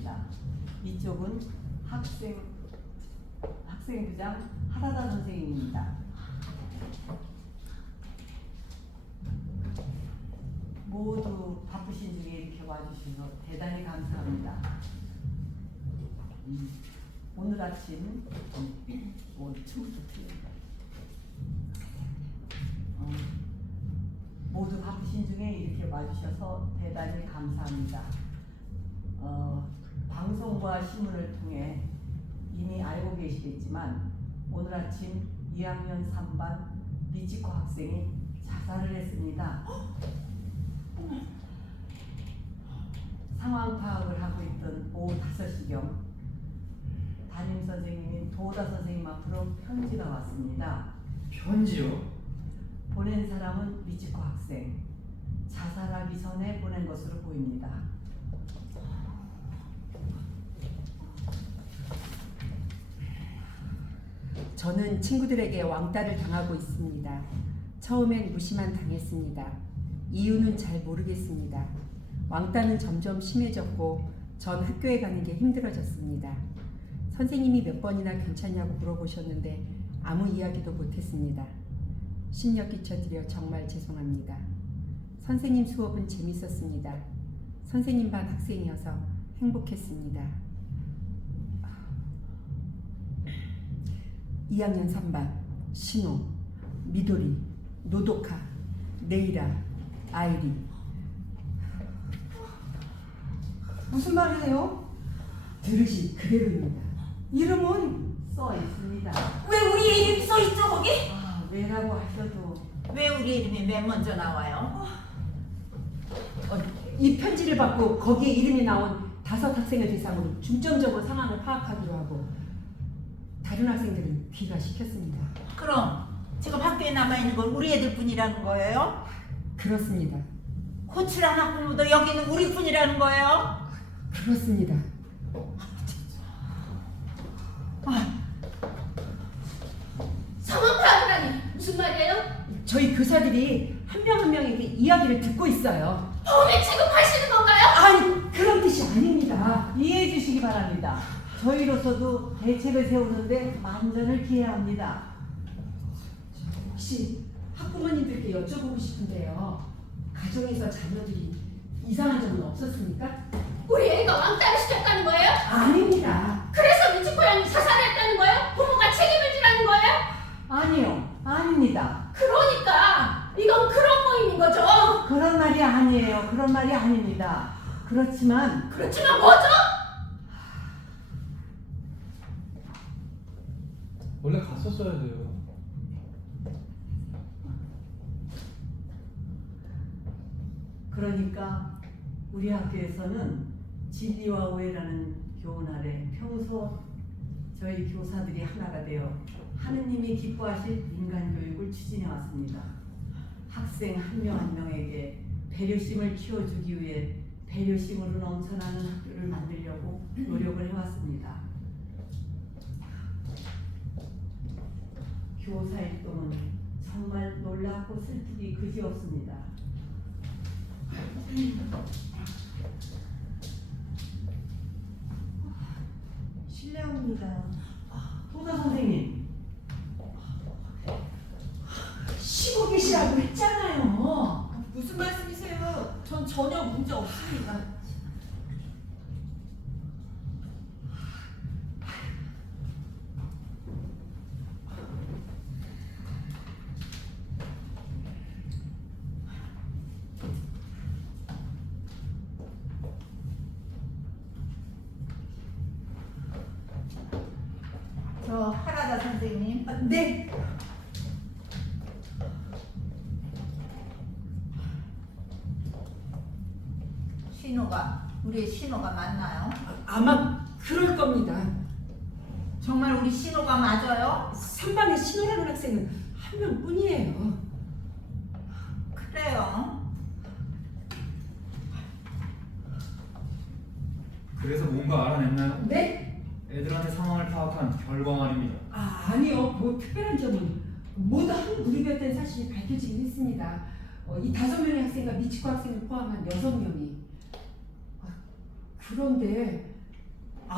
선생입니다. 이쪽은 학생부장 하라다 선생님입니다. 모두 바쁘신 중에 이렇게 와주셔서 대단히 감사합니다. 오늘 아침 춤부터 틀린다. 모두 바쁘신 중에 이렇게 와주셔서 대단히 감사합니다. 방송과 신문을 통해 이미 알고 계시겠지만 오늘 아침 2학년 3반 미치코 학생이 자살을 했습니다. 상황 파악을 하고 있던 오후 5시경 담임 선생님인 도우다 선생님 앞으로 편지가 왔습니다. 편지요? 보낸 사람은 미치코 학생. 자살하기 전에 보낸 것으로 보입니다. 저는 친구들에게 왕따를 당하고 있습니다. 처음엔 무시만 당했습니다. 이유는 잘 모르겠습니다. 왕따는 점점 심해졌고 전 학교에 가는 게 힘들어졌습니다. 선생님이 몇 번이나 괜찮냐고 물어보셨는데 아무 이야기도 못했습니다. 심력 끼쳐드려 정말 죄송합니다. 선생님 수업은 재밌었습니다. 선생님 반 학생이어서 행복했습니다. 2학년 3반 신호, 미도리, 노도카, 네이라, 아이리. 무슨 말이에요? 들으시 그대로입니다. 이름은 써 있습니다. 왜 우리 이름이 써있죠 거기? 왜라고 하셔도 왜 우리 이름이 맨 먼저 나와요? 이 편지를 받고 거기에 이름이 나온 5 학생을 대상으로 중점적으로 상황을 파악하기로 하고 다른 학생들은 귀가시켰습니다. 그럼 지금 학교에 남아있는 건 우리 애들 뿐이라는 거예요? 그렇습니다. 호출한 학부모도 여기는 우리 뿐이라는 거예요? 그렇습니다. 상황 파악이라니 무슨 말이에요? 저희 교사들이 한 명 한 명에게 이야기를 듣고 있어요. 범인 취급하시는 건가요? 아니 그런 뜻이 아닙니다. 이해해 주시기 바랍니다. 저희로서도 대책을 세우는데 만전을 기해야 합니다. 혹시 학부모님들께 여쭤보고 싶은데요. 가정에서 자녀들이 이상한 점은 없었습니까? 우리 애가 왕따를 시켰다는 거예요? 아닙니다. 그래서 미치코 양이 자살했다는 거예요? 부모가 책임을 지라는 거예요? 아니요, 아닙니다. 그러니까 이건 그런 모임인 거죠? 그런 말이 아니에요. 그런 말이 아닙니다. 그렇지만 뭐죠? 원래 갔었어야 돼요. 그러니까 우리 학교에서는 진리와 오해라는 교훈 아래 평소 저희 교사들이 하나가 되어 하느님이 기뻐하실 인간교육을 추진해 왔습니다. 학생 한 명 한 명에게 배려심을 키워주기 위해 배려심으로 넘쳐나는 학교를 만들려고 노력을 해왔습니다. 교사 일동은 정말 놀랍고 슬프기 그지없습니다. 실례합니다. 도사 선생님, 쉬고 계시라고 했잖아요. 무슨 말씀이세요? 전 전혀 문제 없습니다. 저 하라다 선생님. 네. 우리 신호가 맞나요? 아마 그럴 겁니다. 정말 우리 신호가 맞아요? 3반의 신호라는 학생은 한 명뿐이에요. 그래요. 그래서 뭔가 알아냈나요? 네? 애들한테 상황을 파악한 결과 말입니다. 아니요. 뭐 특별한 점은 모두 한 그룹이었다는 사실이 밝혀지긴 했습니다. 이 5명의 학생과 미치코 학생을 포함한 6명이. 그런데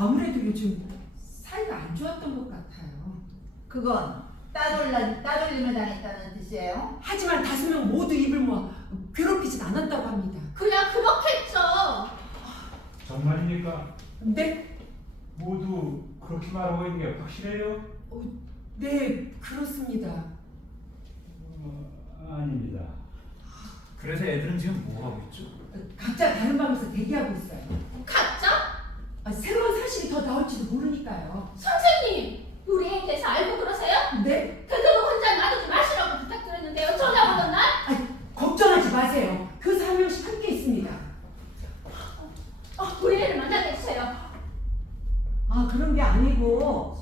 아무래도 요즘 사이가 안 좋았던 것 같아요. 그건 따돌림을 당했다는 뜻이에요. 하지만 5명 모두 입을 모아 괴롭히진 않았다고 합니다. 그냥 그렇겠죠. 정말입니까? 네? 모두 그렇게 말하고 있는 게 확실해요? 네, 그렇습니다. 아닙니다. 그래서 애들은 지금 뭐 하고 있죠? 각자 다른 방에서 대기하고 있어요. 가짜? 새로운 사실이 더 나올지도 모르니까요. 선생님, 우리에 대해서 알고 그러세요? 네? 되도록 혼자 놔두지 마시라고 부탁드렸는데요. 전화 오던 날? 걱정하지 마세요. 그 3명씩 함께 있습니다. 우리 애를 만나게 해주세요. 아, 그런 게 아니고.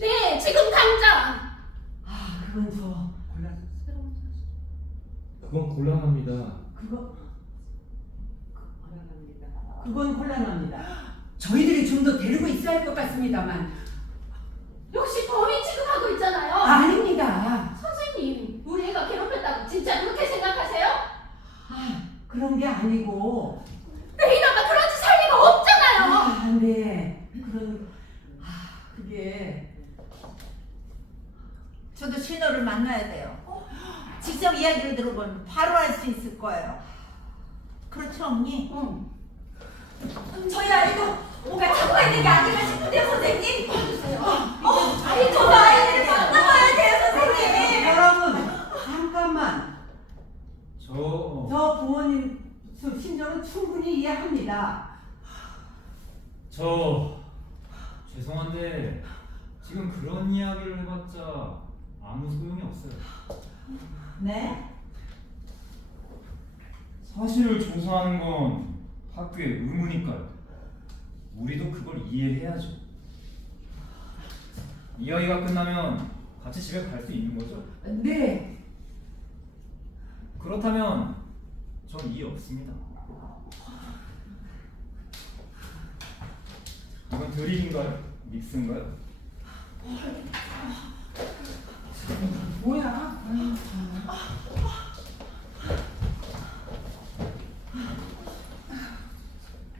네, 지금 당장. 아, 그건 그건 곤란합니다. 그건 곤란합니다. 저희들이 좀 더 데리고 있어야 할 것 같습니다만. 역시 범인 취급하고 있잖아요. 아닙니다. 선생님, 우리 애가 괴롭혔다고 진짜 그렇게 생각하세요? 아, 그런 게 아니고. 레이나가 그런 짓 할 리가 없잖아요. 아, 네. 그게. 저도 신호를 만나야 돼요. 직접 이야기를 들어보면 바로 알 수 있을 거예요. 그렇죠, 언니? 응. 저희 아이도 뭔가 잡고 있는 게 아닌가 싶은데요, 선생님. 저 아이를 만나봐야 돼요, 선생님. 여러분, 잠깐만. 저 부모님 심정은 충분히 이해합니다. 죄송한데 지금 그런 이야기를 해봤자 아무 소용이 없어요. 네? 사실을 조사하는 건 학교의 의무니까요. 우리도 그걸 이해해야죠. 이야기가 끝나면 같이 집에 갈 수 있는 거죠? 네. 그렇다면 전 이해 없습니다. 이건 드릴인가요? 믹스인가요? 뭐야?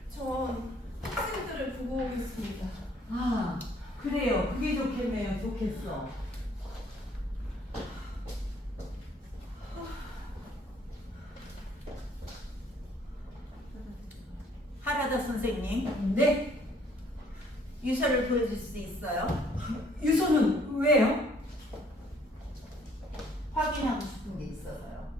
전 학생들을 보고 오겠습니다. 아, 그래요. 그게 좋겠네요. 좋겠어. 하라다 선생님, 네? 유서를 보여줄 수 있어요? 유서는 왜요? 확인하고 싶은 게 있어서요.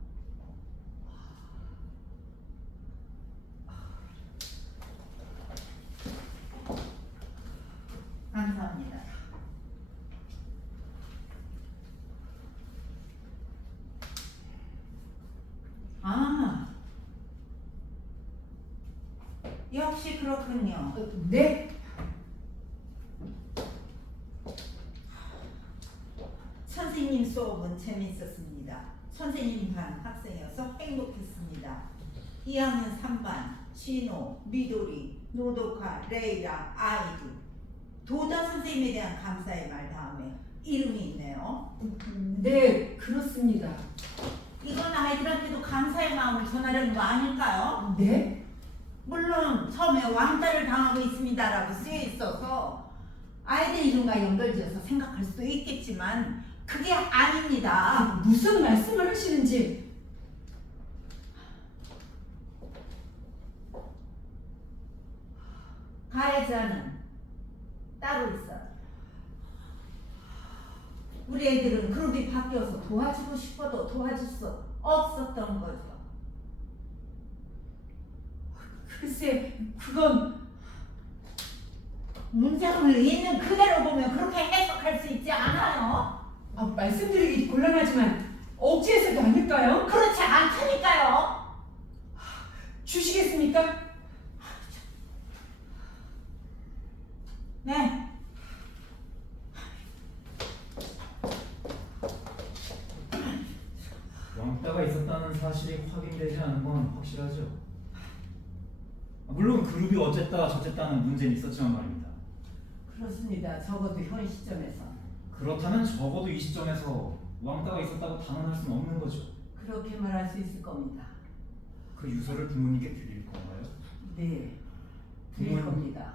감사합니다. 아, 역시 그렇군요. 네? 선생님 수업은 재밌었습니다. 선생님 반 학생이어서 행복했습니다. 2학년 3반 진호, 미도리, 노도카, 레이라, 아이두. 도다 선생님에 대한 감사의 말 다음에 이름이 있네요. 네, 그렇습니다. 이건 아이들한테도 감사의 마음을 전하려는 거 아닐까요? 네? 물론 처음에 왕따를 당하고 있습니다라고 쓰여 있어서 아이들 이름과 연결지어서 생각할 수도 있겠지만 그게 아닙니다. 무슨 말씀을 하시는지. 가해자는 따로 있어요. 우리 애들은 그룹이 바뀌어서 도와주고 싶어도 도와줄 수 없었던 거죠. 글쎄, 그건 문장을 있는 그대로 보면 그렇게 해석할 수 있지 않아요? 말씀드리기 곤란하지만 억지해서도 아닐까요? 그렇지 않다니까요. 주시겠습니까? 네. 왕따가 있었다는 사실이 확인되지 않은 건 확실하죠. 물론 그룹이 어쨌다 저쨌다는 문제는 있었지만 말입니다. 그렇습니다. 적어도 현 시점에서. 그렇다면 적어도 이 시점에서 왕따가 있었다고 단언할 수는 없는 거죠. 그렇게 말할 수 있을 겁니다. 그 유서를 부모님께 드릴 건가요? 네. 드릴 겁니다.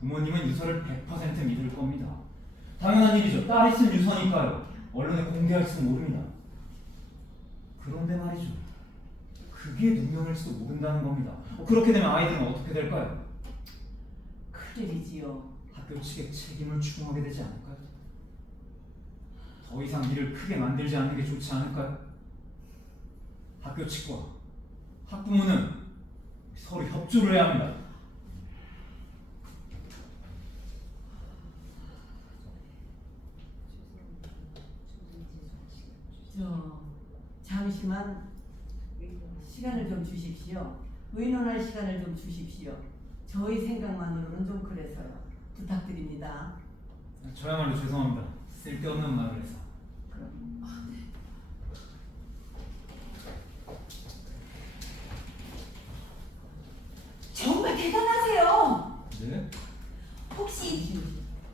부모님은 유서를 100% 믿을 겁니다. 당연한 일이죠. 딸이 쓴 유서니까요. 언론에 공개할지도 모릅니다. 그런데 말이죠. 그게 누명일지도 모른다는 겁니다. 그렇게 되면 아이들은 어떻게 될까요? 큰일이지요. 학교 측에 책임을 추궁하게 되지 않을까요? 더 이상 일을 크게 만들지 않는 게 좋지 않을까요? 학교 측과 학부모는 서로 협조를 해야 합니다. 잠시만 시간을 좀 주십시오. 의논할 시간을 좀 주십시오. 저희 생각만으로는 좀 그래서요. 부탁드립니다. 저야말로 죄송합니다. 쓸데없는 말을 해서. 그럼 정말 대단하세요. 네? 혹시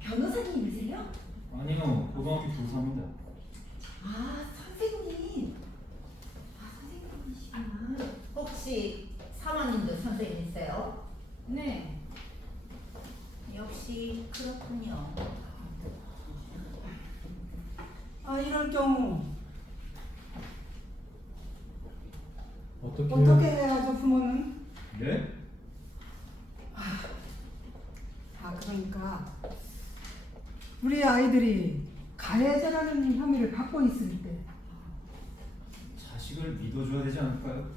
변호사님이세요? 아니요, 고등학교 교사입니다. 아, 선생님. 아, 선생님이시구나. 혹시 사모님도 선생님이세요? 네. 역시 그렇군요. 아, 이럴 경우 어떻게 해야죠, 부모는? 네? 그러니까 우리 아이들이 가해자라는 혐의를 받고 있을 때 자식을 믿어줘야 되지 않을까요?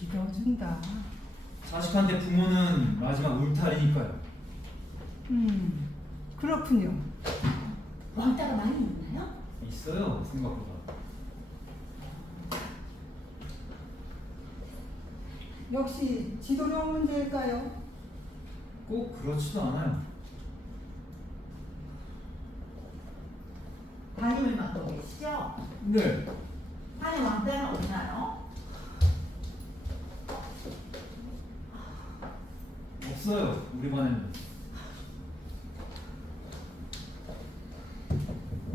믿어준다. 자식한테 부모는 마지막 울타리니까요. 그렇군요. 왕따가 많이 있나요? 있어요, 생각보다. 역시 지도력 문제일까요? 꼭 그렇지도 않아요. 담임을 맡고 계시죠? 네. 반에 왕따는 없나요? 없어요, 우리 반에는.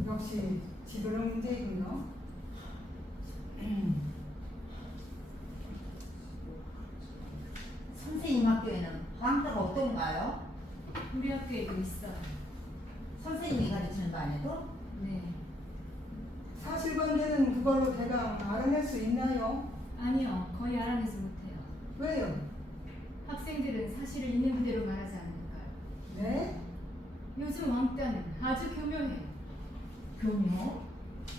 역시 지도력 문제이군요. 선생님 학교에는 왕따가 어떤가요? 우리 학교에도 있어요. 선생님이 가르치는 반에도? 네. 사실관계는 그걸로 대강 알아낼 수 있나요? 아니요, 거의 알아내지 못해요. 왜요? 학생들은 사실을 있는 그대로 말하지 않으니까요. 네? 요즘 왕따는 아주 교묘해요. 교묘?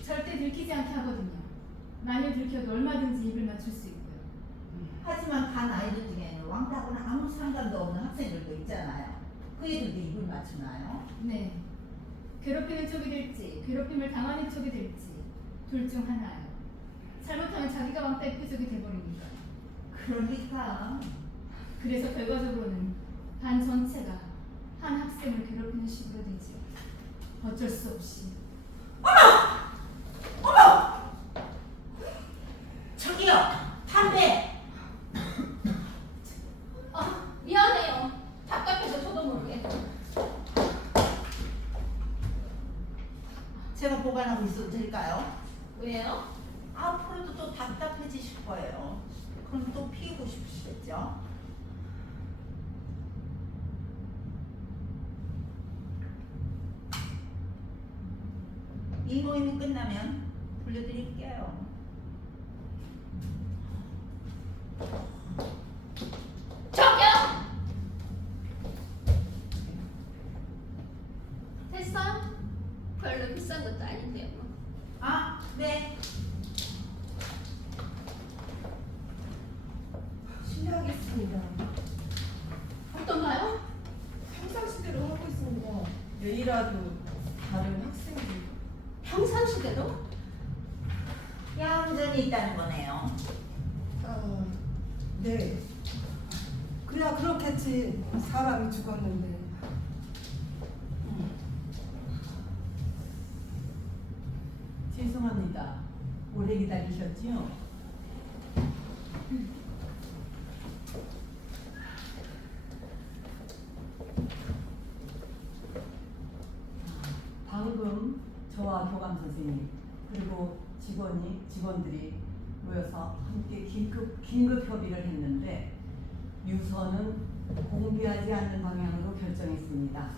절대 들키지 않게 하거든요. 만일 들켜도 얼마든지 입을 맞출 수 있고요. 하지만 반 아이들 중에는 왕따하고는 아무 상관도 없는 학생들도 있잖아요. 그 애들도 입을 맞추나요? 네. 괴롭히는 쪽이 될지, 괴롭힘을 당하는 쪽이 될지 둘 중 하나예요. 잘못하면 자기가 왕따의 표적이 돼버리니까요. 그러니까 그래서 결과적으로는 반 전체가 한 학생을 괴롭히는 식으로 되죠. 어쩔 수 없이. 저기요! 담배! 미안해요. 답답해서 저도 모르게. 제가 보관하고 있어도 될까요? 왜요? 앞으로도 또 답답해지실 거예요. 그럼 또 피우고 싶으시겠죠? 이 모임이 끝나면 돌려드릴게요. 저기요! 됐어? 별로 비싼 것도 아닌데요. 아, 네. 실례하겠습니다. 어떤가요? 평상시대로 하고 있습니다. 내일이라도 다른 학생들. 평상시대로? 얌전히 있다는 거네요. 네. 그야 그렇겠지. 사람이 죽었는데. 죄송합니다. 오래 기다리셨지요? 방금 저와 교감 선생님 그리고 직원들이 모여서 함께 긴급 협의를 했는데 유서는 공개하지 않는 방향으로 결정했습니다.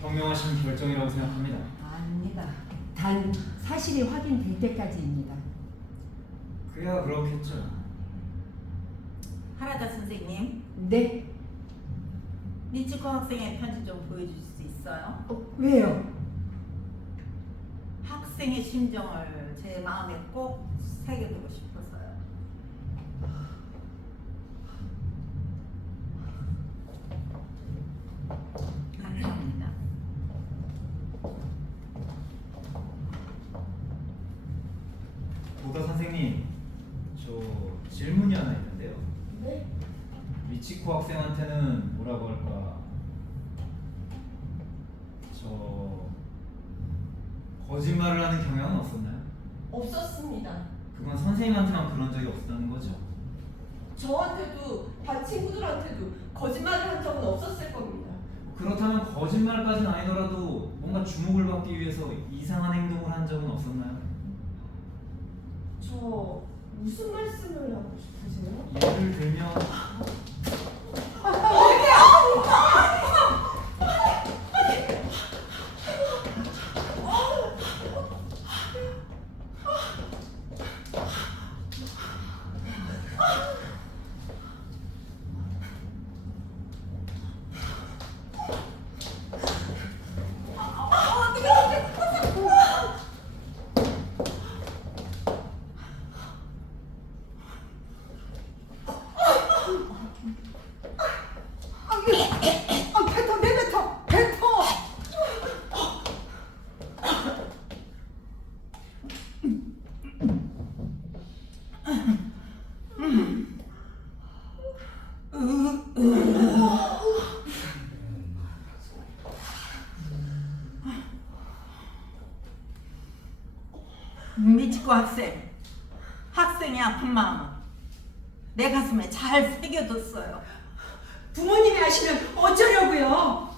현명하신 결정이라고 생각합니다. 아닙니다. 단 사실이 확인될 때까지입니다. 그야 그렇겠죠. 하라다 선생님, 네? 미치코 학생의 편지 좀 보여줄 수 있어요? 왜요? 학생의 심정을 제 마음에 꼭 새겨두고 싶어서요. 감사합니다. 보다 선생님, 저 질문이 하나 있는데요. 네? 미치코 학생한테는 뭐라고 할까? 저 거짓말을 하는 경향은 없었나요? 없었습니다. 그건 선생님한테만 그런 적이 없었다는 거죠? 저한테도 반 친구들한테도 거짓말을 한 적은 없었을 겁니다. 그렇다면 거짓말까지는 아니더라도 뭔가 주목을 받기 위해서 이상한 행동을 한 적은 없었나요? 저 무슨 말씀을 하고 싶으세요? 예를 들면 뱉어, 내뱉어, 뱉어. 미치코 학생의 아픈 마음은 내 가슴에 잘 새겨뒀어요. 부모님이 아시면 어쩌려고요?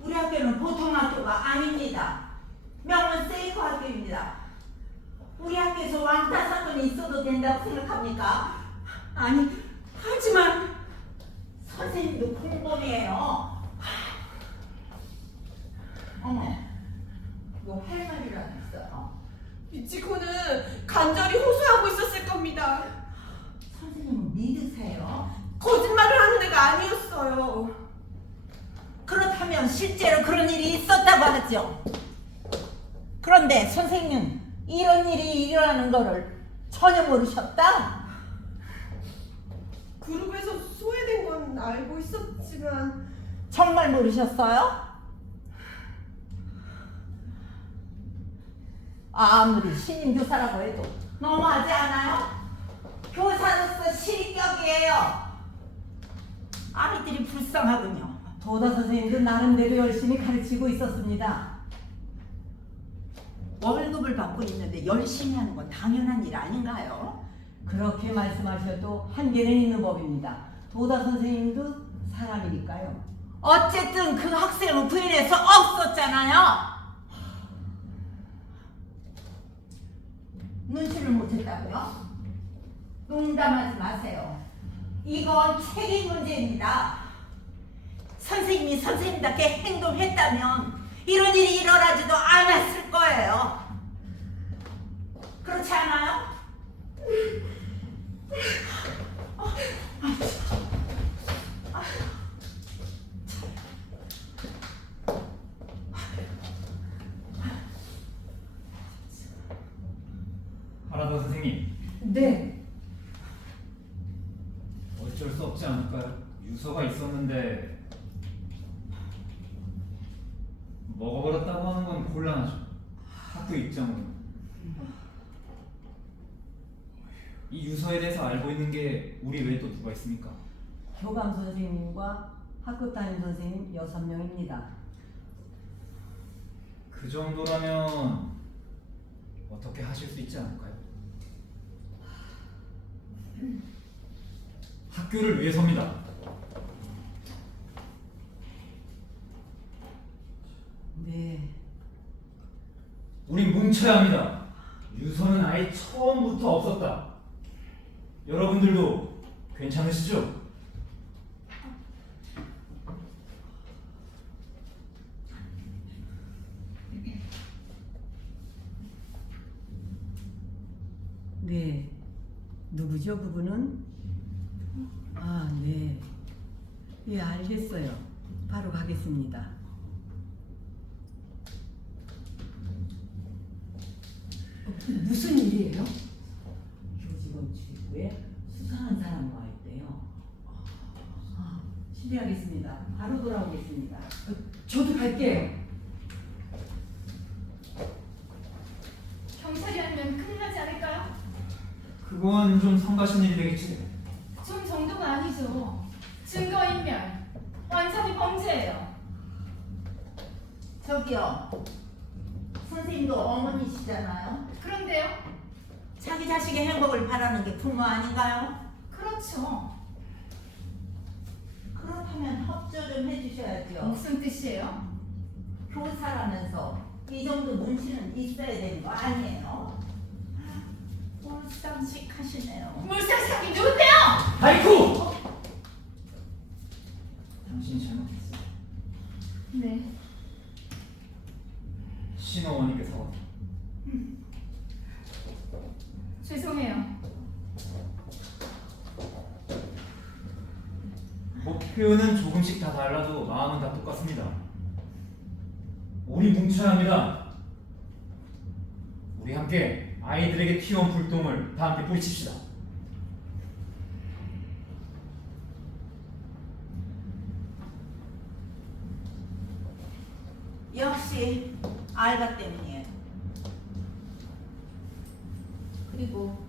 우리 학교는 보통 학교가 아닙니다. 명문 세이코 학교입니다. 우리 학교에서 왕따 사건이 있어도 된다고 생각합니까? 아니, 하지만 선생님도 공범이에요. 어머, 너 할 말이라도 있어요? 미치코는 간절히 호소하고 있었을 겁니다. 선생님은 믿으세요? 거짓말을 하는 애가 아니었어요. 그렇다면 실제로 그런 일이 있었다고 하죠. 그런데 선생님, 이런 일이 일어나는 거를 전혀 모르셨다? 그룹에서 소외된 건 알고 있었지만 정말 모르셨어요? 아무리 신임 교사라고 해도 너무하지 않아요? 교사로서 실격이에요. 아이들이 불쌍하군요. 도다 선생님도 나름대로 열심히 가르치고 있었습니다. 월급을 받고 있는데 열심히 하는 건 당연한 일 아닌가요? 그렇게 말씀하셔도 한계는 있는 법입니다. 도다 선생님도 사람이니까요. 어쨌든 그 학생은 부인해서 없었잖아요. 눈치를 못했다고요? 농담하지 마세요. 이건 책임 문제입니다. 선생님이 선생님답게 행동했다면 이런 일이 일어나지도 않았을 거예요. 그렇지 않아요? 하라다 선생님, 네. 어쩔 수 없지 않을까요? 유서가 있었는데 먹어버렸다고 하는 건 곤란하죠. 학교 입장으로. 이 유서에 대해서 알고 있는 게 우리 외에 또 누가 있습니까? 교감 선생님과 학급 담임 선생님 6명입니다. 그 정도라면 어떻게 하실 수 있지 않을까요? 학교를 위해서입니다. 네. 우린 뭉쳐야 합니다. 유서는 아예 처음부터 없었다. 여러분들도 괜찮으시죠? 네. 누구죠, 그분은? 아, 네. 예, 알겠어요. 바로 가겠습니다. 무슨 일이에요? 교직원 출입구에 수상한 사람이 와 있대요. 실례하겠습니다. 바로 돌아오겠습니다. 저도 갈게요. 경찰이 아니면 큰일 나지 않을까요? 그건 좀 성가신 일이 되겠지. 좀 정도가 아니죠. 증거인멸. 완전히 범죄예요. 저기요. 선생님도 어머니시잖아요. 그런데요? 자기 자식의 행복을 바라는 게 부모 아닌가요? 그렇죠. 그렇다면 협조 좀 해주셔야죠. 무슨 뜻이에요? 교사라면서 이 정도 눈치는 있어야 되는 거 아니에요? 몰상식 하시네요. 물상사기 누군데요? 아이쿠! 당신이 잘못했어. 네. 신어머니께서 죄송해요. 목표는 조금씩 다 달라도 마음은 다 똑같습니다. 우리 뭉쳐야 합니다. 우리 함께 아이들에게 튀어온 불똥을 다 함께 뿌리칩시다. 역시 알바 때문이에요. 그리고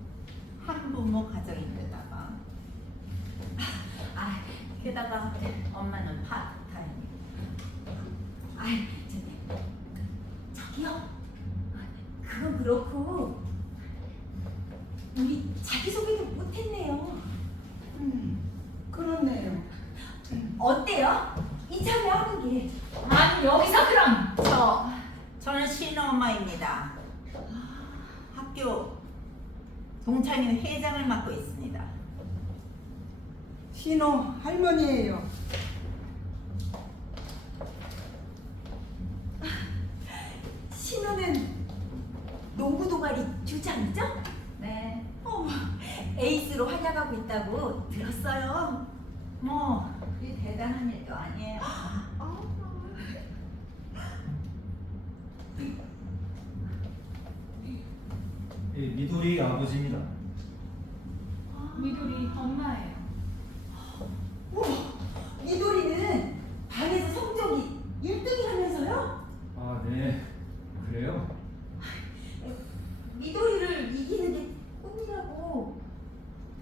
한부모 가정인데다가 게다가 엄마는 파트타임. 저기요. 그건 그렇고 우리 자기소개도 못했네요. 그렇네요. 어때요? 이참에 하는 게. 아니 여기서 그럼. 저는 신엄마입니다. 학교 동창회 회장을 맡고 있습니다. 신호 할머니예요. 신호는 농구 동아리 주장이죠? 네. 에이스로 활약하고 있다고 들었어요. 뭐 그게 대단한 일도 아니에요. 예, 미도리 아버지입니다. 미돌이 엄마예요. 미도리는 반에서 성적이 1등이라면서요? 아, 네. 그래요? 미도리를 이기는 게 꿈이라고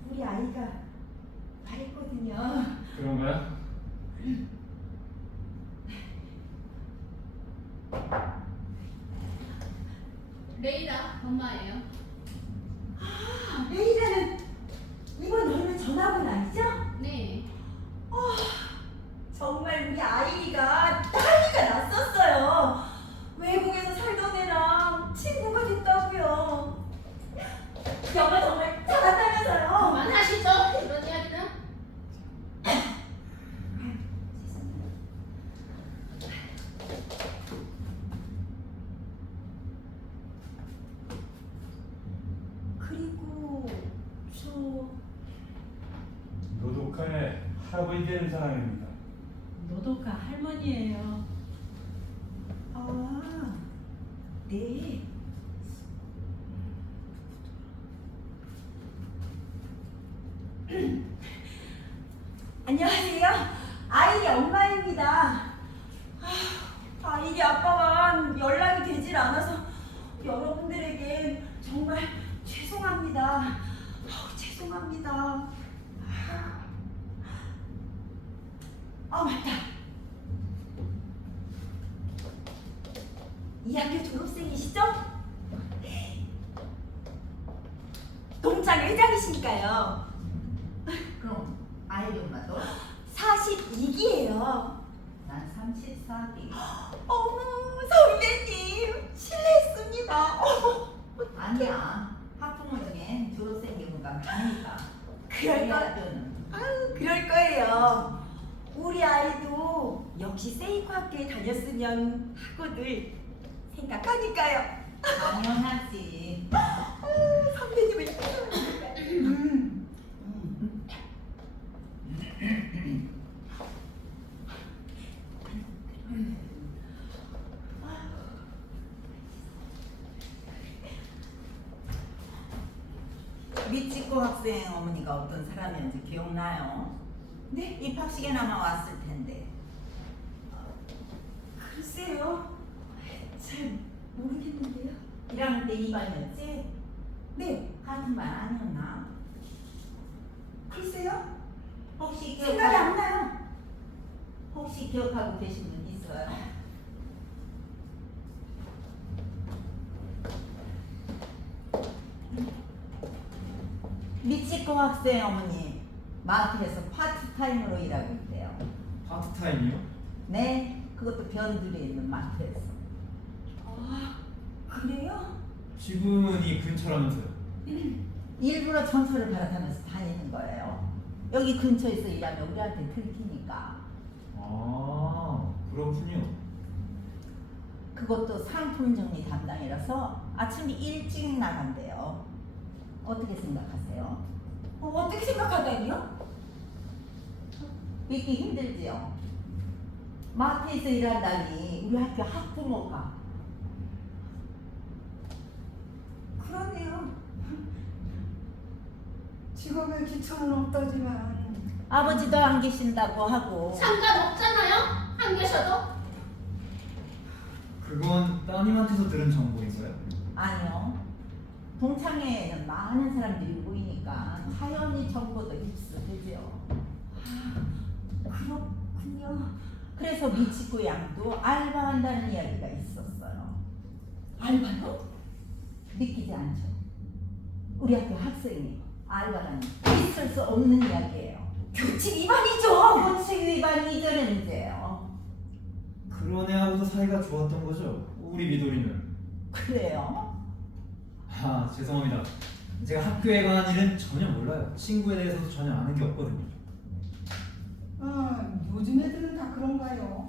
우리 아이가 말했거든요. 그런가요? 레이라 엄마예요. 레이라는 이번 여름에 전학 온 아이죠? 네. 정말 우리 아이가 난리가 났었어요. 외국에서 살던 애랑 친구가 됐다고요. 영어 정말 잘한다면서요. 그만하시죠. 이런 이야기는. 그리고 저 노독한의 할아버지 되는 사람입니다. 노도카 할머니예요. 네. 안녕하세요. 아이리 엄마입니다. 아이리 아빠가 연락이 되질 않아서 여러분들에게 정말 죄송합니다. 죄송합니다. 맞다. 이 학교 졸업생이시죠? 동창 회장이시니까요. 그럼 아이리 엄마도? 42기예요. 난 34기. 어머, 선배님 실례했습니다. 아니야. 학부모 중에 졸업생 경우가 많으니까. 그럴 거예요. 우리 아이도 역시 세이코 학교에 다녔으면 하고들 생각하니까요. 당연하지. 선배님을 미치코 학생 어머니가 어떤 사람이었는지 기억나요? 네? 입학식에나마 왔을 텐데. 글쎄요. 잘 모르겠는데요. 1학년 때 2반이었지? 네, 같은 반 아니었나? 글쎄요. 혹시 생각이 안 나요. 혹시 기억하고 계신 분 있어요? 미치코 학생 어머니 마트에서 파트타임으로 일하고 있대요. 파트타임이요? 네, 그것도 변두리에 있는 마트에서. 아, 그래요? 집은 이 근처라면서요. 일부러 전철을 갈아타면서 다니는 거예요. 여기 근처에서 일하면 우리한테 들키니까. 아, 그렇군요. 그것도 상품 정리 담당이라서 아침 일찍 나간대요. 어떻게 생각하세요? 어떻게 생각하다니요? 믿기 힘들지요? 마트에서 일한다니 우리 학교 학부모가. 그러네요. 직업의 기초는 없다지만 아버지도 안 계신다고 하고. 상관없잖아요. 안 계셔도. 그건 따님한테서 들은 정보인가요? 아니요. 동창회에는 많은 사람들이 모이니까 당연히 정보도 입수되죠. 그렇군요. 그래서 미치코 양도 알바한다는 이야기가 있었어요. 알바요? 믿기지 않죠? 우리 학교 학생이 알바라니 있을 수 없는 이야기예요. 교칙 위반이죠. 교칙 위반 이전의 문제예요. 그런 애하고도 사이가 좋았던 거죠? 우리 미도리는. 그래요? 아, 죄송합니다. 제가 학교에 관한 일은 전혀 몰라요. 친구에 대해서도 전혀 아는 게 없거든요. 요즘 애들은 다 그런가요?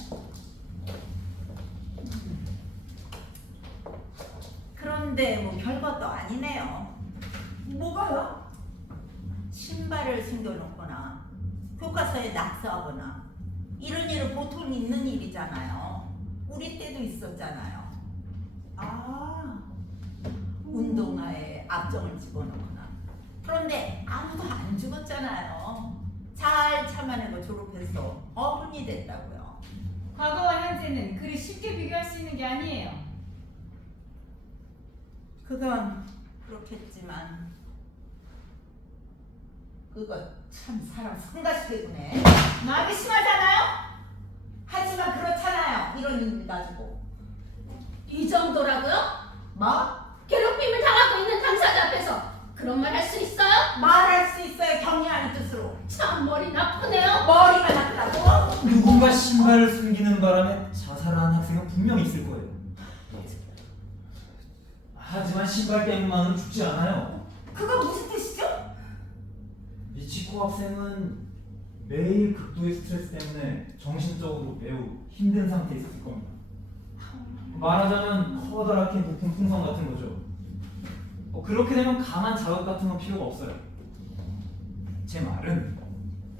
그런데 뭐 별것도 아니네요. 뭐가요? 신발을 숨겨놓거나 교과서에 낙서하거나 이런 일은 보통 있는 일이잖아요. 우리 때도 있었잖아요. 아, 운동화에 압정을 집어넣거나. 그런데 아무도 안 죽었잖아요. 잘 참아내고 졸업해서 어른이 됐다고요. 과거와 현재는 그리 쉽게 비교할 수 있는 게 아니에요. 그건 그렇겠지만 그거 참 사람 성가시대구네. 말이 심하잖아요. 하지만 그렇잖아요. 이런 일 가지고. 이 정도라고요? 뭐? 괴롭힘을 당하고 있는 당사자 앞에서 그런 말 할 수 있어요? 말할 수 있어요. 경례하는 뜻으로. 참 머리 나쁘네요. 머리가 나쁘다고? 누군가 신발을 숨기는 바람에 자살한 학생은 분명히 있을 거예요. 하지만 신발 때문만은 죽지 않아요. 그건 무슨 뜻이죠? 미치코 학생은 매일 극도의 스트레스 때문에 정신적으로 매우 힘든 상태에 있었을 겁니다. 말하자면 커다랗게 부푼 풍선 같은 거죠. 그렇게 되면 강한 자극 같은 건 필요가 없어요. 제 말은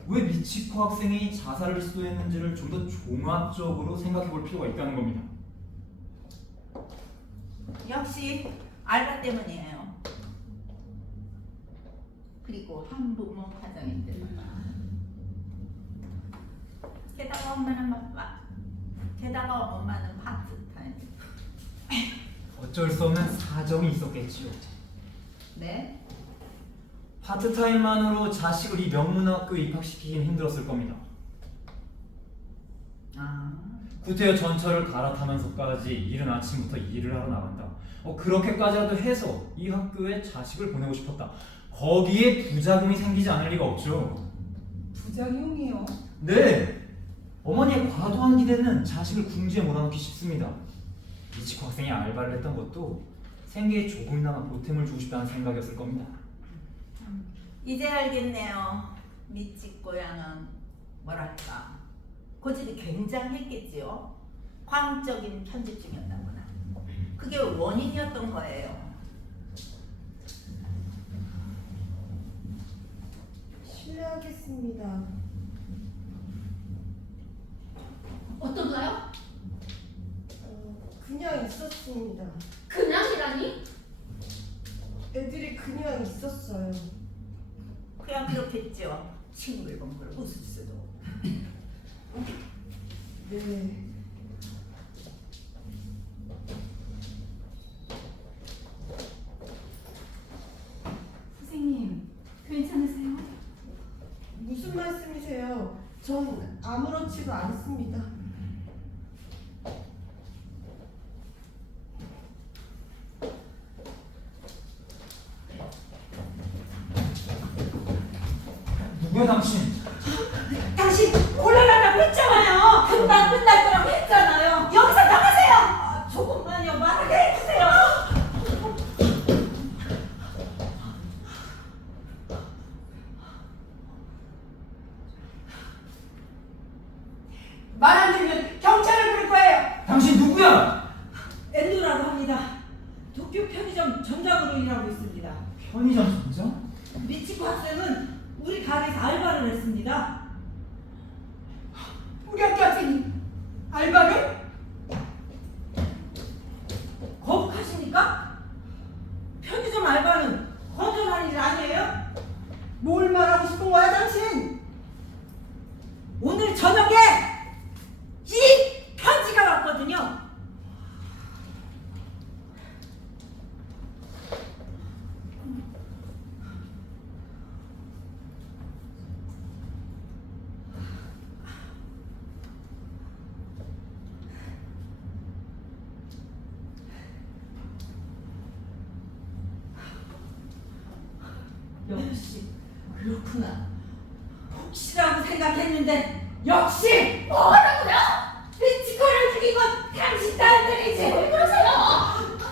왜 미치코 학생이 자살을 시도했는지를 좀 더 종합적으로 생각해 볼 필요가 있다는 겁니다. 역시 알바 때문이에요. 그리고 한부모 가정인데 게다가 엄마는 파트타임. 어쩔 수 없는 사정이 있었겠지요. 네? 파트타임만으로 자식을 이 명문학교에 입학시키긴 힘들었을 겁니다. 아, 구태여 전철을 갈아타면서까지 이른 아침부터 일을 하러 나간다. 그렇게까지라도 해서 이 학교에 자식을 보내고 싶었다. 거기에 부작용이 생기지 않을 리가 없죠. 부작용이요. 네! 어머니의 과도한 기대는 자식을 궁지에 몰아넣기 쉽습니다. 미치코 학생이 알바를 했던 것도 생계에 조금이나마 보탬을 주고 싶다는 생각이었을 겁니다. 이제 알겠네요. 미치고양은 뭐랄까 고집이 굉장했겠지요. 광적인 편집중이었다거나 그게 원인이었던 거예요. 실례하겠습니다. 어떤가요? 그냥 있었습니다. 그냥이라니? 애들이 그냥 있었어요. 그냥 그렇겠죠. 칭글벙글 웃을 수도. 네. 선생님, 괜찮으세요? 무슨 말씀이세요? 전 아무렇지도 않습니다. 누구야 당신? 당신 곤란하다고 했잖아요. 금방 끝날 거라고 했잖아요. 여기서 나가세요. 조금만요. 말을 해주세요. 말 안 들으면 경찰을 부를 거예요. 당신 누구야? 엔도라고 합니다. 도쿄 편의점 점장으로 일하고 있습니다. 편의점 점장? 미치코 학생은 우리 가게에서 알바를 했습니다. 우리 학교 학생이 알바를? 거북하십니까? 편의점 알바는 건전한 일 아니에요? 뭘 말하고 싶은 거야, 당신? 오늘 저녁에 이 편지가 왔거든요. 역시 그렇구나. 혹시라고 생각했는데 역시 뭐라고요? 미치코를 죽인 건 당신 딸들이지. 왜 그러세요?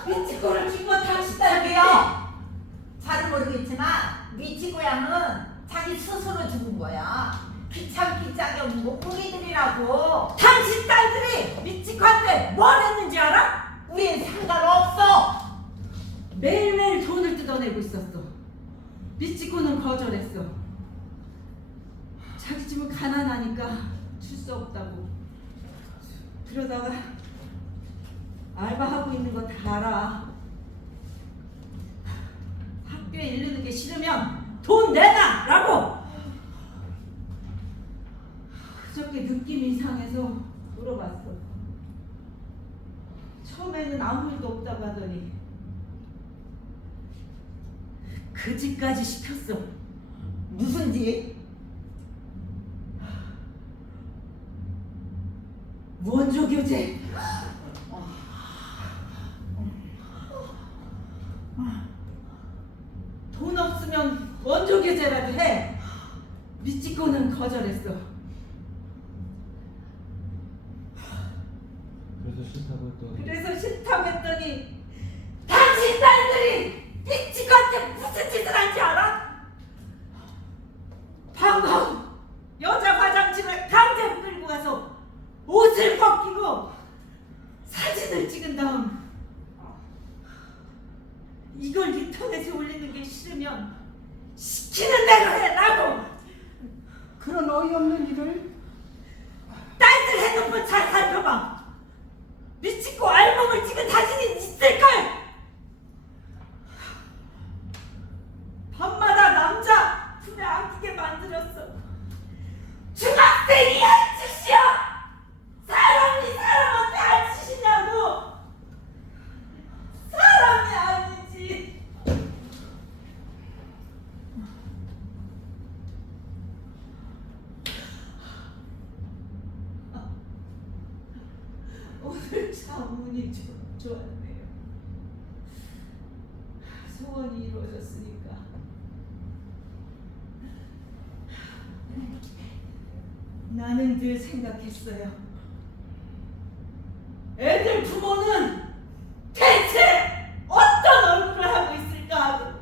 미치코를 죽인 건 당신 딸이에요. 잘은 모르겠지만 미치고양은 자기 스스로 죽은 거야. 귀찮기 짝이 없는 목구리들이라고. 당신 딸들이 미치코한테 뭘 했는지 알아? 우린 상관없어. 매일매일 돈을 뜯어내고 있었어. 미치코는 거절했어. 자기 집은 가난하니까 줄 수 없다고. 그러다가 알바하고 있는 거 다 알아. 학교에 이르는 게 싫으면 돈 내놔! 라고! 그저께 느낌이 이상해서 물어봤어. 처음에는 아무 일도 없다고 하더니 그 집까지 시켰어. 무슨 집? 원조 교재. 돈 없으면 원조 교재라도 해. 미치코는 거절했어. 그래서 싫다고 했더니 당신 딸들이 미치코한테 무슨 짓을 한지 알아? 방금 여자 화장실에 강제로 끌고 가서 옷을 벗기고 사진을 찍은 다음 이걸 인터넷에 올리는 게 싫으면 시키는 대로 해라고. 그런 어이없는 일을? 딸들 핸드폰 잘 살펴봐. 미치코 앨범을 찍은 사진이 있을걸. 밤마다 남자 품에 안기게 만들었어. 중학생이야 이 짓이야. 사람이 사람한테 할 짓이냐고. 사람이 아니지. 오늘 참 운이 좋았네요. 소원이 이루어졌으니까. 나는 늘 생각했어요. 애들 부모는 대체 어떤 얼굴을 하고 있을까 하고.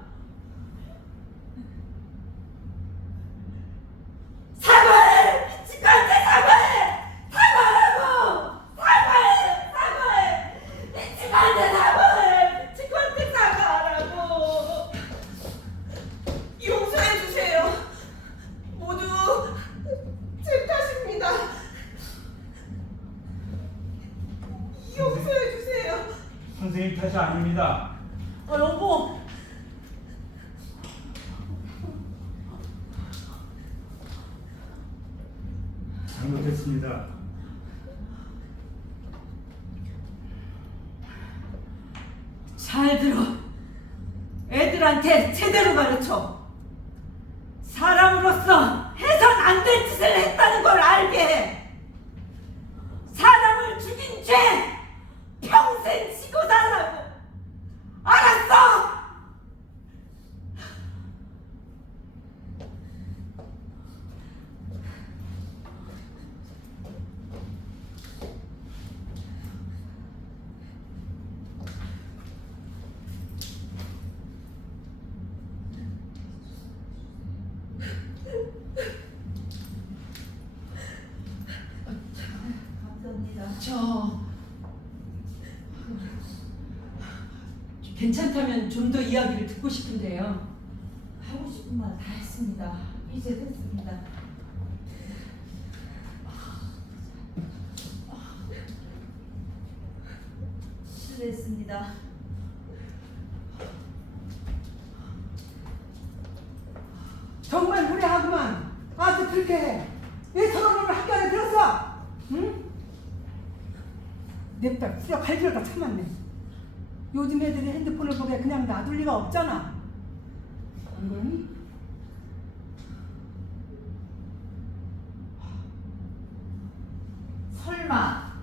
용서해 주세요. 선생님 탓이 아닙니다. 여보. 잘못했습니다. 잘 들어. 애들한테 제대로 가르쳐. 사람으로서 해선 안 될 짓을 했다는 걸 알게 해. 사람을 죽인 죄 평생 지고 살라고. 알았어? 저 괜찮다면 좀 더 이야기를 듣고 싶은데요. 하고 싶은 말 다 했습니다. 이제 됐습니다. 실례했습니다. 정말 무례하구만. 아주 그렇게 해. 이 저놈을 학교 안에 들었어. 응? 냅다 후려 갈기려다 참았네. 요즘 애들이 핸드폰을 보게 그냥 놔둘 리가 없잖아. 안 그러니? 설마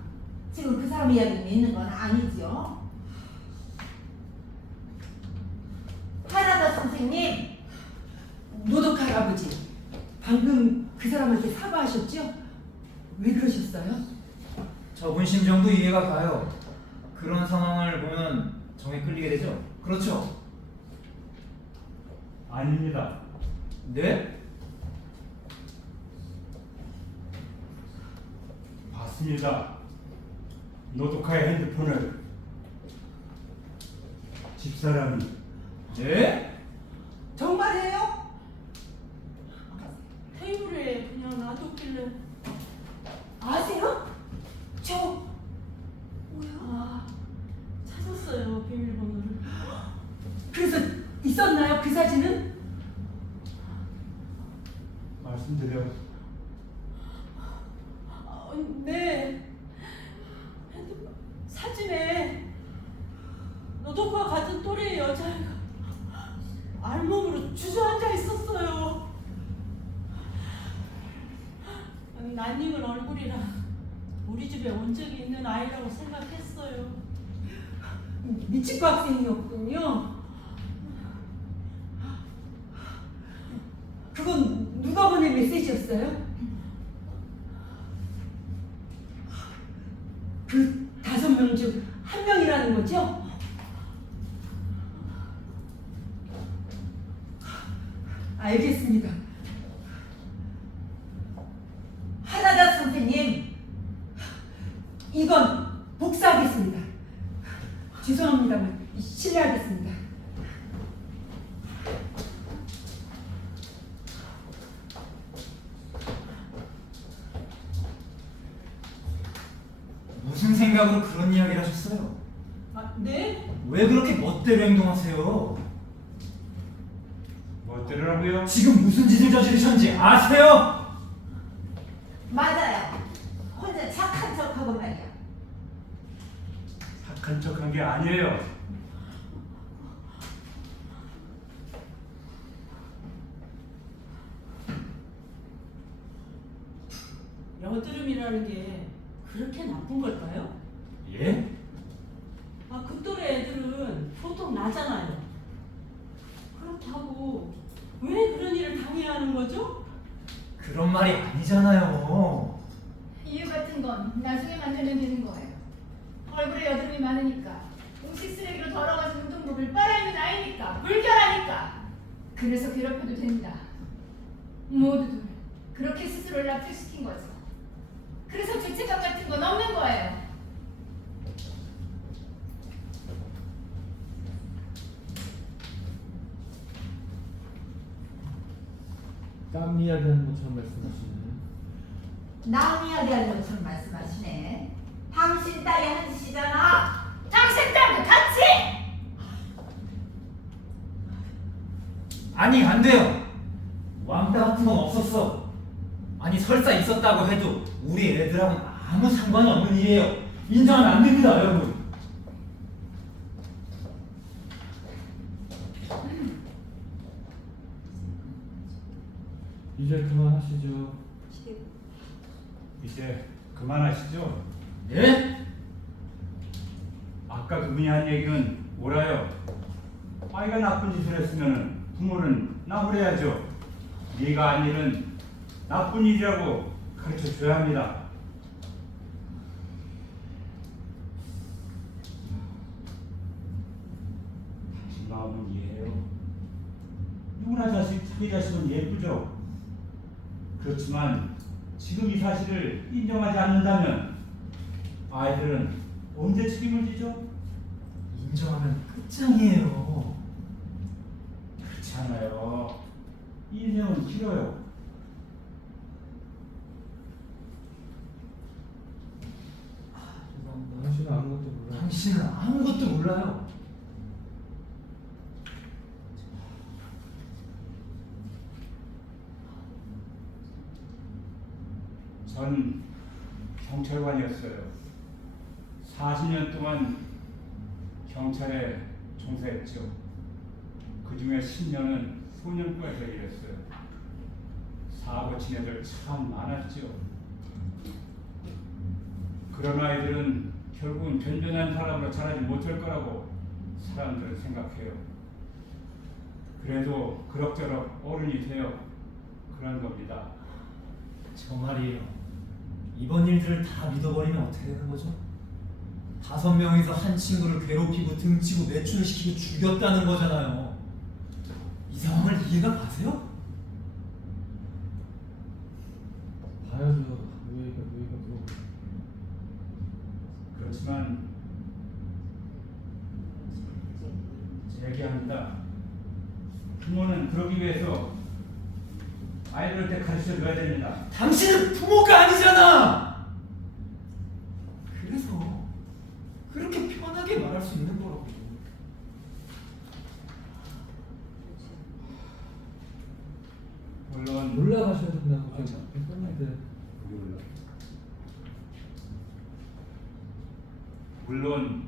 지금 그 사람 이야기 믿는 건 아니죠? 하나다 선생님, 노독 할아버지, 방금 그 사람한테 사과하셨죠? 왜 그러셨어요? 저분 심정도 이해가 가요. 그런 상황을 보면 정에 끌리게 되죠. 그렇죠? 아닙니다. 네? 봤습니다. 노도카의 핸드폰을 집사람이. 네? 정말이에요? 테이블에 그냥 놔뒀길래. 아세요? 저 찾았어요, 비밀번호를. 그래서 있었나요? 그 사진은? 말씀드려. 네. 핸드폰 사진에 노도카 같은 또래의 여자애가 알몸으로 주저앉아 있었어요. 낯익은 얼굴이라 우리 집에 온 적이 있는 아이라고 생각했어요. 미치코 학생이었군요. 그건 누가 보낸 메시지였어요? 그 5명 중 1명이라는 거죠? 알겠습니다. 하나다 선생님, 이건 복사하겠습니다. 죄송합니다만 실례하겠습니다. 무슨 생각으로 그런 이야기를 하셨어요? 네? 왜 그렇게 멋대로 행동하세요? 멋대로라고요? 지금 무슨 짓을 저지르셨는지 아세요? 맞아요. 혼자 착한 척하고 말이야. 착한 척한 게 아니에요. 여드름이라는 게 그렇게 나쁜 걸까요? 예? 그 또래 애들은 보통 나잖아요. 그렇다고 왜 그런 일을 당해야 하는 거죠? 그런 말이 아니잖아요. 이유 같은 건 나중에 만들면 되는 거예요. 얼굴에 여드름이 많으니까, 음식 쓰레기로 더러워진 운동복을 빨아입는 아이니까, 물결하니까. 그래서 괴롭혀도 된다. 모두들 그렇게 스스로를 납득시킨 거죠. 그래서 죄책감 같은 건 없는 거예요. 땀 이야기하는 것처럼 말씀하시네요. 남 이야기하는 것처럼 말씀하시네. 당신 딸이 한 짓이잖아. 당신 딸도 같이! 아니 안 돼요. 왕따 같은 건 없었어. 아니 설사 있었다고 해도 우리 애들하고는 아무 상관이 없는 일이에요. 인정하면 안 됩니다, 여러분. 이제 그만하시죠. 이제 그만하시죠. 예? 아까 그분이 한 얘기는 옳아요. 아이가 나쁜 짓을 했으면 부모는 나무래야죠. 네가 한 일은 나쁜 일이라고 가르쳐줘야 합니다. 당신 마음은 이해해요. 누구나 자기 자신은 예쁘죠. 그렇지만 지금 이 사실을 인정하지 않는다면 아이들은 언제 책임을 지죠? 인정하면 끝장이에요. 그렇지 않아요. 인생은 길어요. 당신은 아무것도 몰라요. 당신은 아무것도 몰라요. 전 경찰관이었어요. 40년 동안 경찰에 종사했죠. 그 중에 10년은 소년과에서 일했어요. 사고 친 애들 참 많았죠. 그런 아이들은 결국은 변변한 사람으로 자라지 못할 거라고 사람들은 생각해요. 그래도 그럭저럭 어른이 되어 그런 겁니다. 저 말이에요. 이번 일들을 다 믿어버리면 어떻게 되는 거죠? 5명이서 한 친구를 괴롭히고 등치고 매춘을 시키고 죽였다는 거잖아요. 이 상황을 이해가 가세요? 봐야죠. 왜가 그러고. 그렇지만 얘기합니다. 부모는 그러기 위해서 아이들한테 가르쳐줘야 됩니다. 당신은 부모가 아니잖아! 그래서 그렇게 편하게 말할 수 있는 거라고. 물론 올라가셔야 된다고 아, 좀 했었는데. 물론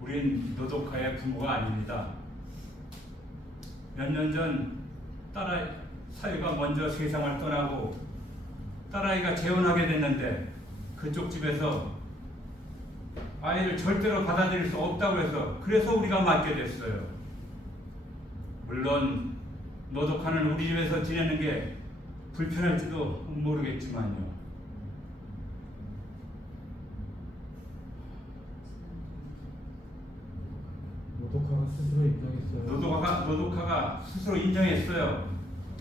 우린 노독하의 부모가 아닙니다. 몇 년 전 딸아이 사위가 먼저 세상을 떠나고 딸아이가 재혼하게 됐는데 그쪽 집에서 아이를 절대로 받아들일 수 없다고 해서 그래서 우리가 맡게 됐어요. 물론 노독하는 우리 집에서 지내는 게 불편할지도 모르겠지만요. 노독하가 스스로 인정했어요. 노독하가 스스로 인정했어요.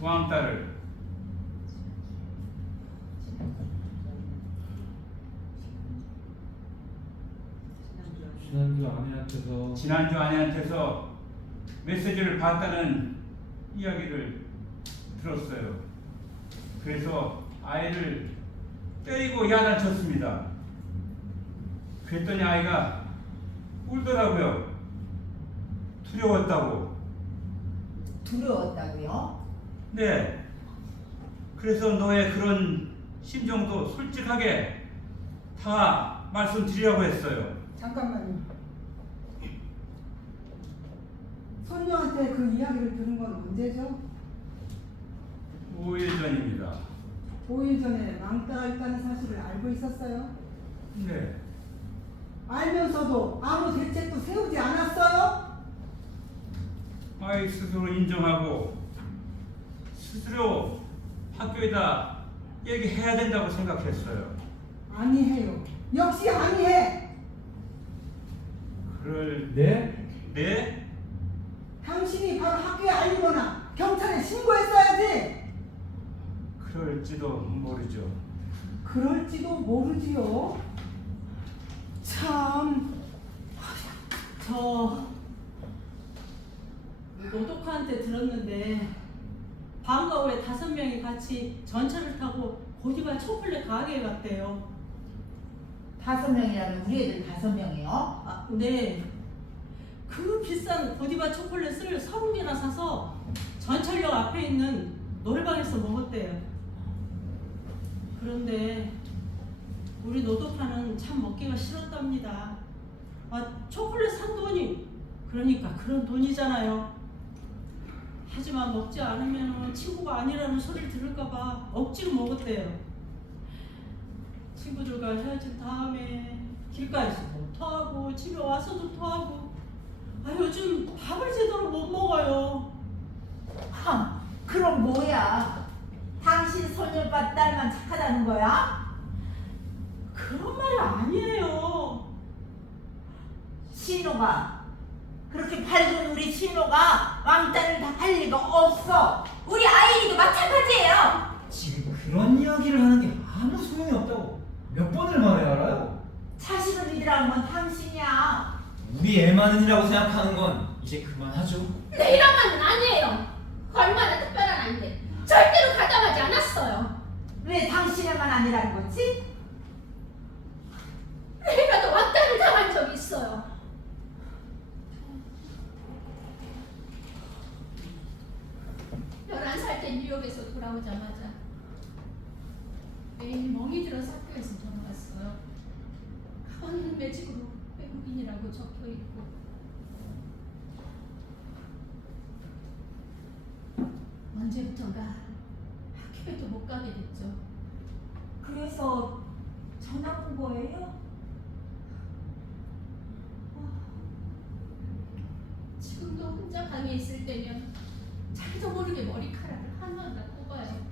왕딸을. 지난주 아내한테서 메시지를 봤다는 이야기를 들었어요. 그래서 아이를 때리고 야단쳤습니다. 그랬더니 아이가 울더라고요. 두려웠다고. 두려웠다고요? 네. 그래서 너의 그런 심정도 솔직하게 다 말씀드리려고 했어요. 잠깐만요. 손녀한테 그 이야기를 들은 건 언제죠? 5일 전입니다. 5일 전에 왕따가 있다는 사실을 알고 있었어요? 네. 알면서도 아무 대책도 세우지 않았어요? 아이 스스로 인정하고 스스로 학교에다 얘기해야 된다고 생각했어요. 아니해요. 역시 아니해. 네? 당신이 바로 학교에 알리거나 경찰에 신고했어야지. 그럴지도 모르죠. 그럴지도 모르지요. 참. 저 노독한테 들었는데 방과 후에 5명이 같이 전철을 타고 고디바 초콜릿 가게에 갔대요. 5명이라면 우리 애들 5명이요? 아, 네. 그 비싼 고디바 초콜릿을 30개나 사서 전철역 앞에 있는 노래방에서 먹었대요. 그런데 우리 노도파는 참 먹기가 싫었답니다. 아, 초콜릿 산 돈이 그러니까 그런 돈이잖아요. 하지만 먹지 않으면 친구가 아니라는 소리를 들을까봐 억지로 먹었대요. 친구들과 헤어진 다음에 길가에서도 토하고 집에 와서도 토하고 아, 요즘 밥을 제대로 못 먹어요. 그럼 뭐야? 당신 손녀딸 딸만 착하다는 거야? 그런 말이 아니에요. 신호가 그렇게 밝은 우리 신호가 왕따를 다 할 리가 없어. 우리 아이리도 마찬가지예요. 지금 그런 이야기를 하는 게 아무 소용이 없다고 몇 번을 말해야 알아요? 자신을 믿으라는 건 당신이야. 우리 애만은이라고 생각하는 건 이제 그만하죠. 내 일화만은 아니에요. 얼마나 특별한 아인데 절대로 가담하지 않았어요. 왜 당신에만 아니라는 거지? 내가도 왕따를 당한 적이 있어요. 11살 때 뉴욕에서 돌아오자마자 매일 멍이 들어서 학교에서 전화 왔어요. 가방에는 매직으로 외국인이라고 적혀있고 언제부턴가 학교에도 못 가게 됐죠. 그래서 전화 온 거예요? 지금도 혼자 방에 있을 때면 자기도 모르게 머리카락을 하나하나 뽑아요.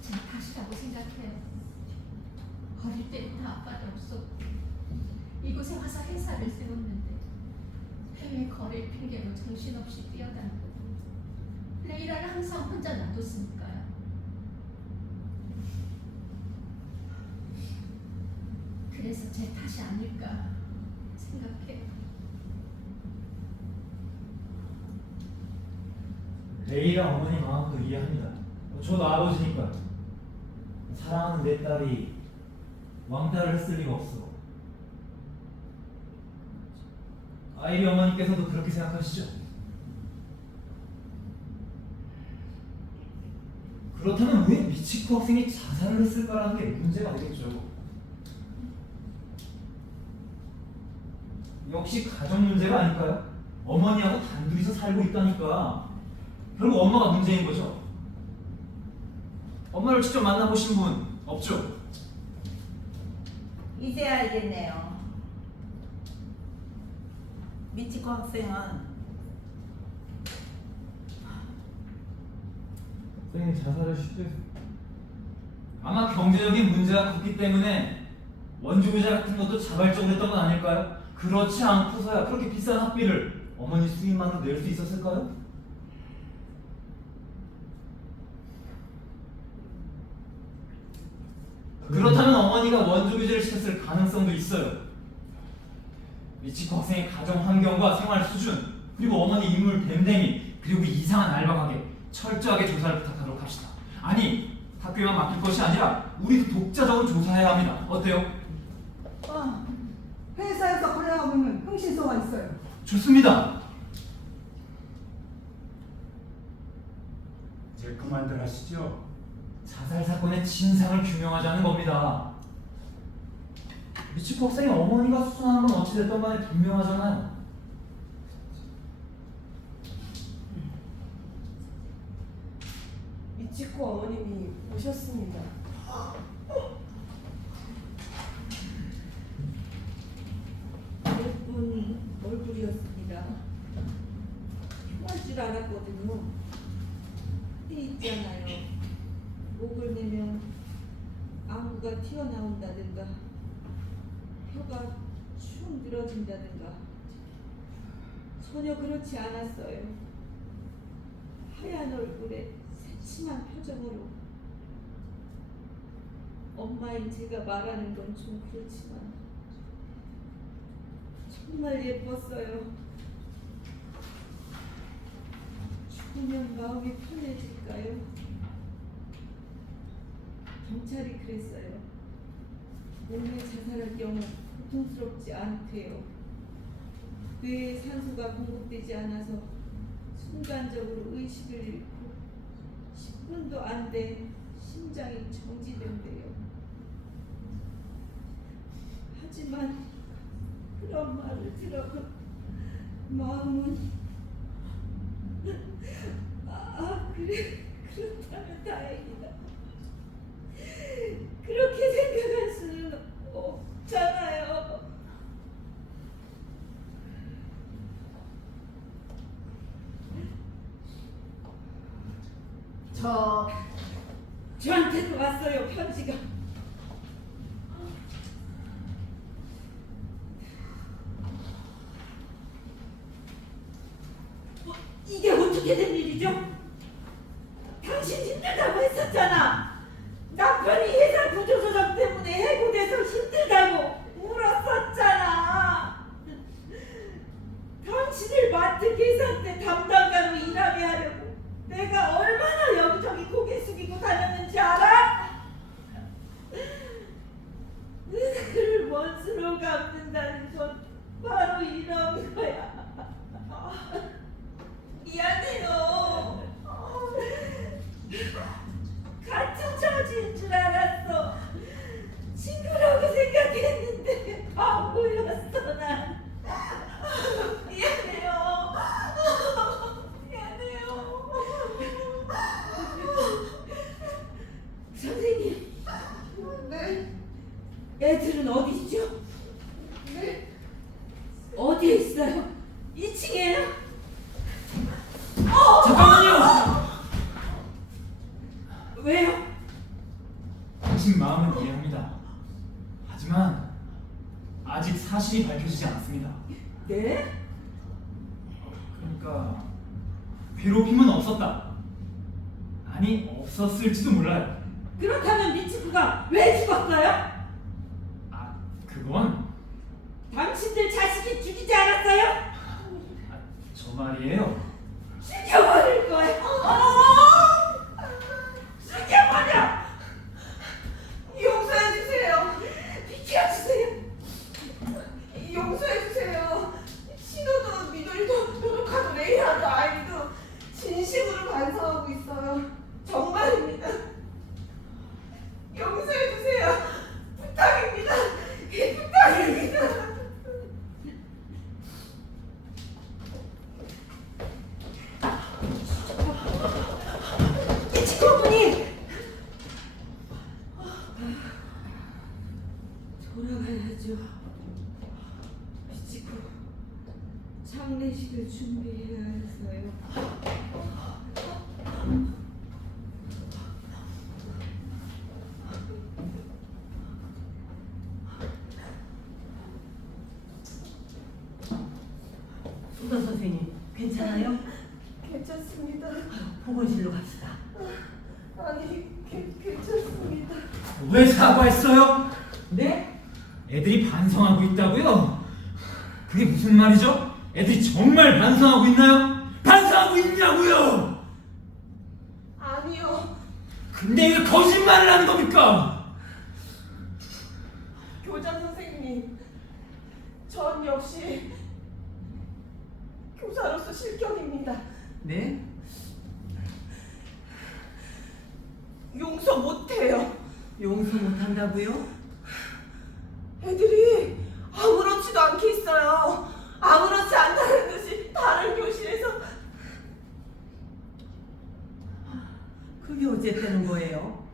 제 탓이라고 생각해요. 어릴 때부터 아빠도 없었고 이곳에 와서 회사를 세웠는데 해외 거래를 핑계로 정신없이 뛰어다니고 레이라를 항상 혼자 놔뒀으니까요. 그래서 제 탓이 아닐까 생각해요. 레이랑 어머니 마음도 이해합니다. 저도 아버지니까 사랑하는 내 딸이 왕따를 했을 리가 없어. 아이리 어머니께서도 그렇게 생각하시죠? 그렇다면 왜 미치코 학생이 자살을 했을까라는 게 문제가 되겠죠. 역시 가정 문제가 아닐까요? 어머니하고 단둘이서 살고 있다니까 결국 엄마가 문제인 거죠. 엄마를 직접 만나보신 분 없죠? 이제 알겠네요. 미치코 학생은 선생님 자살을 시도했. 아마 경제적인 문제가 컸기 때문에 원조교자 같은 것도 자발적으로 했던 건 아닐까요? 그렇지 않고서야 그렇게 비싼 학비를 어머니 수입만으로 낼 수 있었을까요? 그렇다면 어머니가 원조교제를 시켰을 가능성도 있어요. 미치코 학생의 가정 환경과 생활 수준, 그리고 어머니 인물 댐댐이, 그리고 이상한 알바 가게 철저하게 조사를 부탁하도록 합시다. 아니, 학교에만 맡길 것이 아니라 우리도 독자적으로 조사해야 합니다. 어때요? 회사에서 거래하고 있는 흥신소가 있어요. 좋습니다. 이제 그만들 하시죠. 자살 사건의 진상을 규명하자는 겁니다. 미치코 학생의 어머니가 수상한 건 어찌됐든 간에 분명하잖아요. 미치코 어머님이 오셨습니다. 예쁜 얼굴이었습니다. 흉할 줄 알았거든요. 띠 있잖아요. 목을 내면 안구가 튀어나온다든가 혀가 축 늘어진다든가 전혀 그렇지 않았어요. 하얀 얼굴에 새침한 표정으로 엄마인 제가 말하는 건 좀 그렇지만 정말 예뻤어요. 죽으면 마음이 편해질까요? 경찰이 그랬어요. 몸에 자살할 경우 고통스럽지 않대요. 뇌에 산소가 공급되지 않아서 순간적으로 의식을 잃고 10분도 안 돼 심장이 정지된대요. 하지만 그런 말을 들어도 마음은 그래, 그렇다면 다행이다. 그렇게 생각할 수는 없잖아요. 저한테도 왔어요, 편지가. 이게 어떻게 된 일이죠? 당신 힘들다고 했었잖아. 남편이 회사 구조조정 때문에 해고돼서 힘들다고 울었었잖아. 당신을 마트 계산대 담당자로 일하게 하려고 내가 얼마나 여기저기 고개 숙이고 다녔는지 알아? 그를 원수로 갚는다는 건 바로 이런 거야. 미안해요. 같은 처지인 줄 알았어. 친구라고 생각했는데 바보였어 난. 미안해요. 미안해요. 선생님. 네. 애들은 어디 있죠? 네. 어디에 있어요? 2층이에요? 잠깐만요! 왜요? 당신 마음은 이해합니다. 하지만 아직 사실이 밝혀지지 않았습니다. 네? 그러니까 괴롭힘은 없었다. 아니, 없었을지도 몰라요. 그렇다면 미츠쿠가 왜 죽었어요? 아, 그건 당신들 자식이 죽이지 않았어요? 저 말이에요. 죽여버릴 거예요. 죽여버려. 용서해주세요. 비켜주세요. 용서해주세요. 신호도 미도리도 도둑하도 레이하도 아이도 진심으로 반성하고 있어요. 정말입니다. 용서해주세요. 부탁입니다. 부탁입니다. 친구분이 돌아가야죠. 미치고 장례식을 준비해야 해서요. 소다 선생님, 괜찮아요? 괜찮습니다. 보건실로 갑시다. 아니, 괜찮습니다. 왜 사과했어요? 네? 애들이 반성하고 있다고요? 그게 무슨 말이죠? 애들이 정말 반성하고 있나요? 반성하고 있냐고요? 아니요. 근데 왜 거짓말을 하는 겁니까? 교장 선생님, 전 역시 교사로서 실격입니다. 네? 용서 못해요. 용서 못한다고요? 애들이 아무렇지도 않게 있어요. 아무렇지 않다는 듯이 다른 교실에서. 그게 어쨌다는 거예요?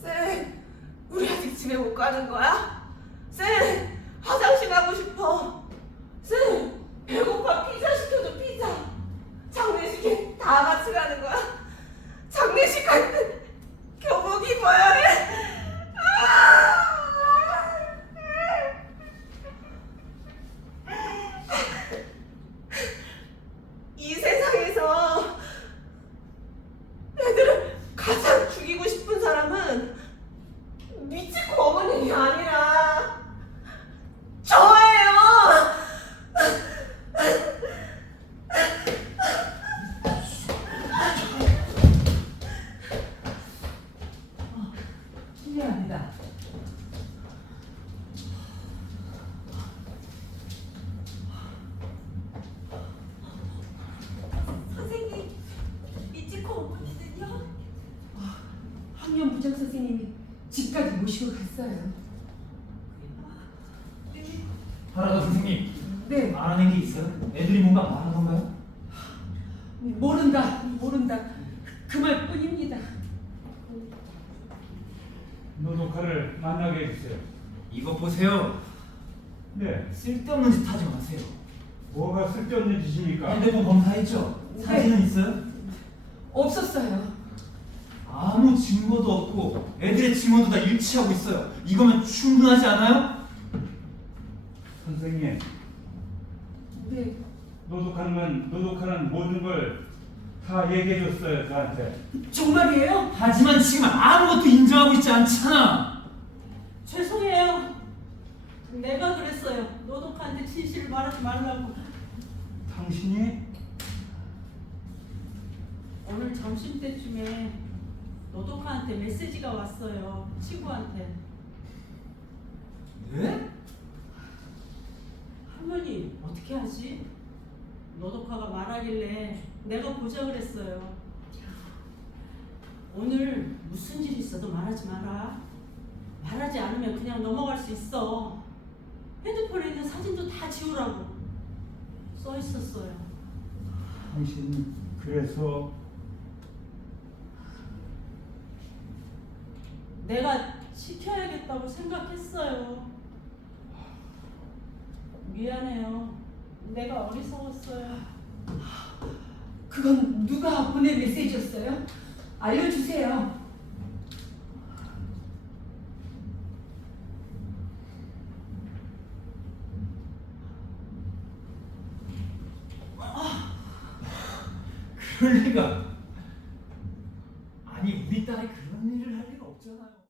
쌤, 우리 아직 집에 못 가는 거야? 쌤, 화장실 가고 싶어. 쌤, 배고파. 피자 시켜줘, 피자. 장례식에 다 같이 가는 거야? 장례식 갈 때 교복 입어야 해. 이 세상에서 애들을 가장 죽이고 싶은 사람은 미치코 어머님이 아니라 저예요. 실례합니다. 선생님, 이치코 어머니는요? 학년 부장 선생님이 집까지 모시고 갔어요. 하라가 선생님, 네. 알아낸 게 있어요? 애들이 뭔가 말하던가요? 모른다. 그 말뿐입니다. 노도카를 만나게 해주세요. 이거 보세요. 네, 쓸데없는 짓 하지 마세요. 뭐가 쓸데없는 짓입니까? 핸드폰 검사했죠? 사진은 있어요? 없었어요. 아무 증거도 없고 애들의 증언도 다 일치하고 있어요. 이거면 충분하지 않아요? 선생님, 네. 노도카는 모든 걸 다 얘기해줬어요, 저한테. 정말이에요? 하지만 지금 아무것도 인정하고 있지 않잖아. 죄송해요. 내가 그랬어요. 노독한테 진실을 말하지 말라고. 당신이? 오늘 점심때쯤에 노독한테 메시지가 왔어요. 친구한테. 네? 할머니 어떻게 하지? 노독화가 말하길래 내가 보자 그랬어요. 오늘 무슨 일 있어도 말하지 마라. 말하지 않으면 그냥 넘어갈 수 있어. 핸드폰에 있는 사진도 다 지우라고 써 있었어요. 당신 그래서 내가 지켜야겠다고 생각했어요. 미안해요. 내가 어리석었어요. 그건 누가 보낸 메시지였어요? 알려주세요. 그럴 리가.